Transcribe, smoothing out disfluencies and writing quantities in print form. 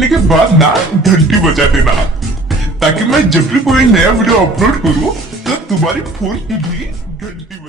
करने के बाद ना घंटी बजा देना, ताकि मैं जब भी कोई नया वीडियो अपलोड करूँ तो तुम्हारी फोन की भी घंटी